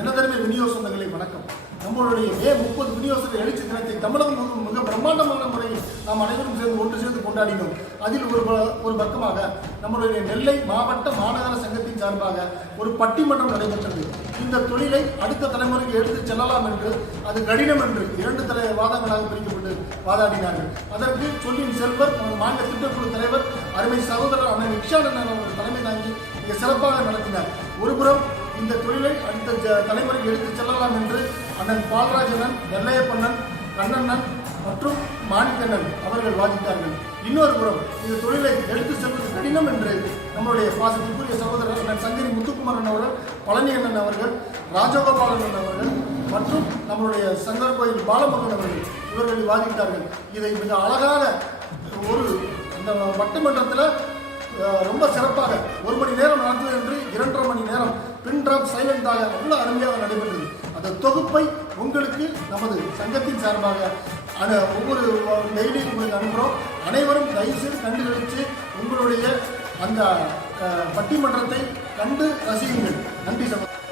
எனதருமை விநியோக சொந்தங்களை வணக்கம். நம்மளுடைய மே 30 விநியோக எழுச்சி தினத்தை தமிழகம் முழுவதும் மிக பிரம்மாண்டமான முறையில் நாம் அனைவரும் ஒன்று சேர்ந்து கொண்டாடினோம். அதில் ஒரு பக்கமாக நம்மளுடைய நெல்லை மாவட்ட மாநகர சங்கத்தின் சார்பாக ஒரு பட்டிமன்றம் நடைபெற்றது. இந்த தொழிலை அடுத்த தலைமுறைக்கு எடுத்து செல்லலாம் என்று, அது கடினம் என்று 2 வாதங்களாக பிரிக்கப்பட்டு வாதாடினார்கள். அதற்கு சொல்லின் செல்வர் மாநில திட்டக்குழு தலைவர் அருமை சகோதரர் அண்ணன் நிக்ஷானன் அவர்கள் தலைமை தாங்கி மிக சிறப்பாக நடத்தினார். ஒருபுறம் இந்த தொழிலை அடுத்த தலைமுறைக்கு எடுத்துச் செல்லலாம் என்று அண்ணன் பால்ராஜனன், நெல்லையப்பண்ணன், கண்ணண்ணன் மற்றும் மாணிக்கண்ணன் அவர்கள் வாதித்தார்கள். இன்னொரு புறம் இந்த தொழிலை எடுத்து செல்வது கடினம் என்று நம்மளுடைய பாசத்திற்குரிய சகோதரர் அண்ணன் சங்கரி முத்துக்குமாரன் அவர்கள், பழனி அண்ணன் அவர்கள், ராஜகோபாலன் அவர்கள் மற்றும் நம்மளுடைய சங்கர் கோயில் பாலமுருகன் அவர்கள் இவர்கள் வாதித்தார்கள். இதை மிக அழகாக ஒரு இந்த வட்டமன்றத்தில் ரொம்ப சிறப்பாக 1 மணி நேரம் நடந்தது என்று 2.5 மணி நேரம் பின் டிராப் சைலண்டாக அவ்வளோ அருமையாக நடைபெற்றது. அந்த தொகுப்பை உங்களுக்கு நமது சங்கத்தின் சார்பாக ஒவ்வொரு டெய்லியும் உங்களுக்கு அனுப்புகிறோம். அனைவரும் தயவுசெய்து கண்டு கழித்து உங்களுடைய அந்த பட்டிமன்றத்தை கண்டு ரசியுங்கள். நன்றி சகோதரர்.